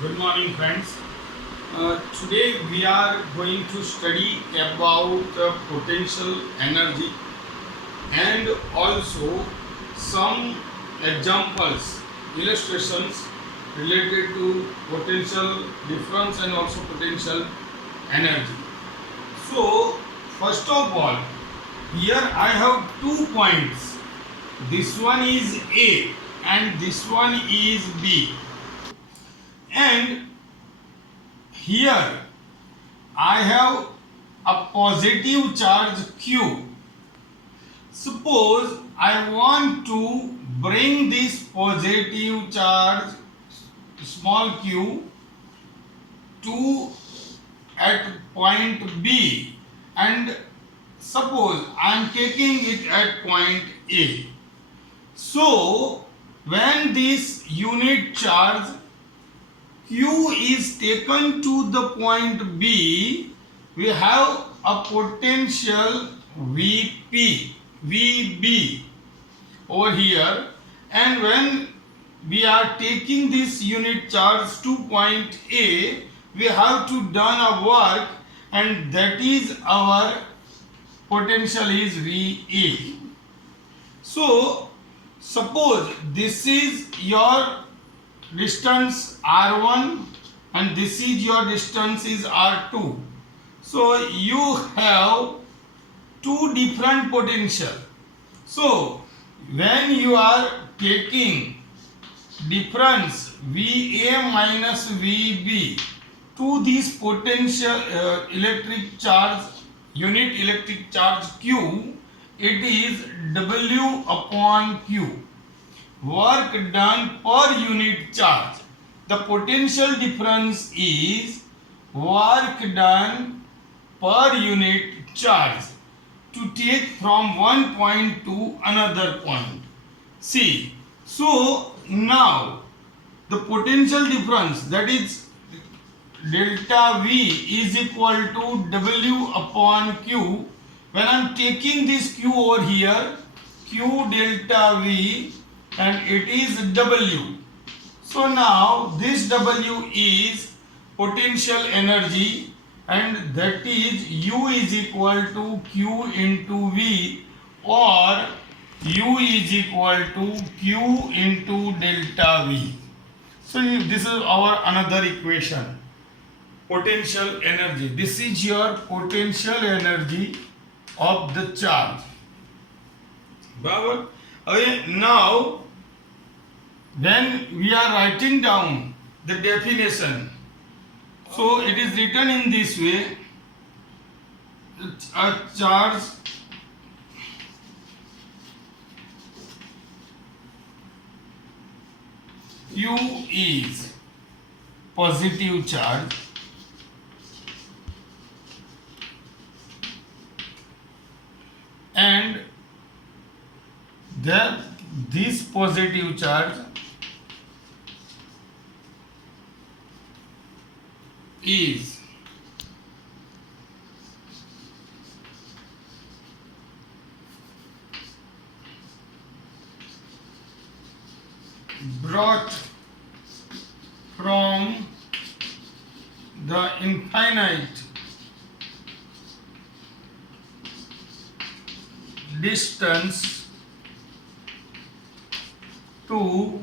Good morning, friends. Today we are going to study about potential energy and also some examples, illustrations related to potential difference and also potential energy. So, first of all, here I have 2 points. This one is A and this one is B. And here I have a positive charge Q. Suppose I want to bring this positive charge small q to at point B, and suppose I am taking it at point A. So when this unit charge Q is taken to the point B, we have a potential VB over here, and when we are taking this unit charge to point A, we have to done a work, and that is our potential is VA. So suppose this is your distance R1 and this is your distance is R2. So you have two different potential. So when you are taking difference VA minus VB to this potential electric charge, unit electric charge Q, it is W upon Q, work done per unit charge. The potential difference is work done per unit charge to take from one point to another point. See, so now the potential difference, that is delta V, is equal to W upon Q. When I am taking this Q over here, Q delta V, and it is W. So now this W is potential energy, and that is U is equal to Q into V, or U is equal to Q into delta V. So this is our another equation, potential energy. This is your potential energy of the charge. Barabar? Okay, now when we are writing down the definition, so it is written in this way: a charge Q is positive charge and this positive charge is brought from the infinite distance to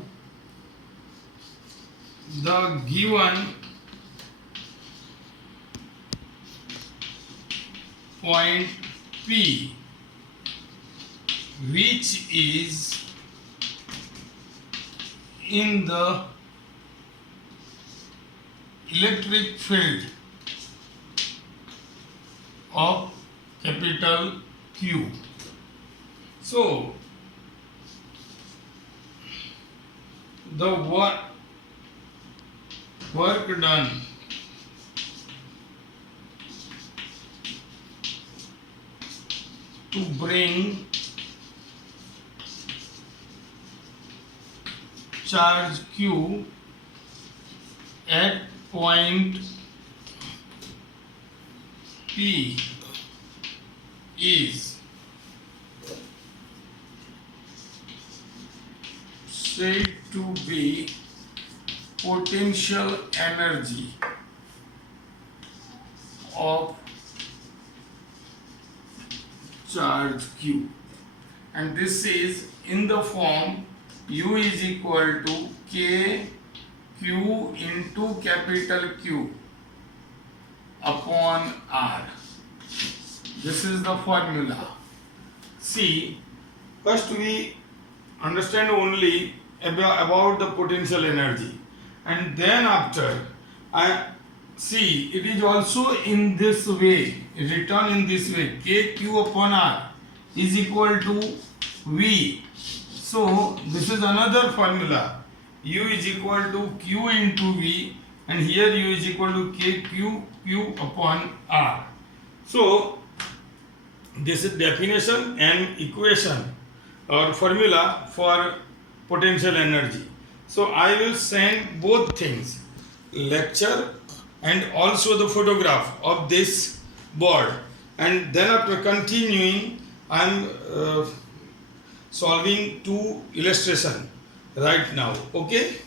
the given point P, which is in the electric field of capital Q. So the work done to bring charge Q at point P is said to be potential energy of charge q, and this is in the form U is equal to k q into capital Q upon R. This is the formula. See, first we understand only about the potential energy, and then after I see it is also in this way, written in this way, kq upon r is equal to v. So this is another formula, u is equal to q into v, and here u is equal to kq upon r. So this is definition and equation or formula for potential energy. So I will send both things, lecture and also the photograph of this board, and then after continuing I am solving two illustration right now. Okay,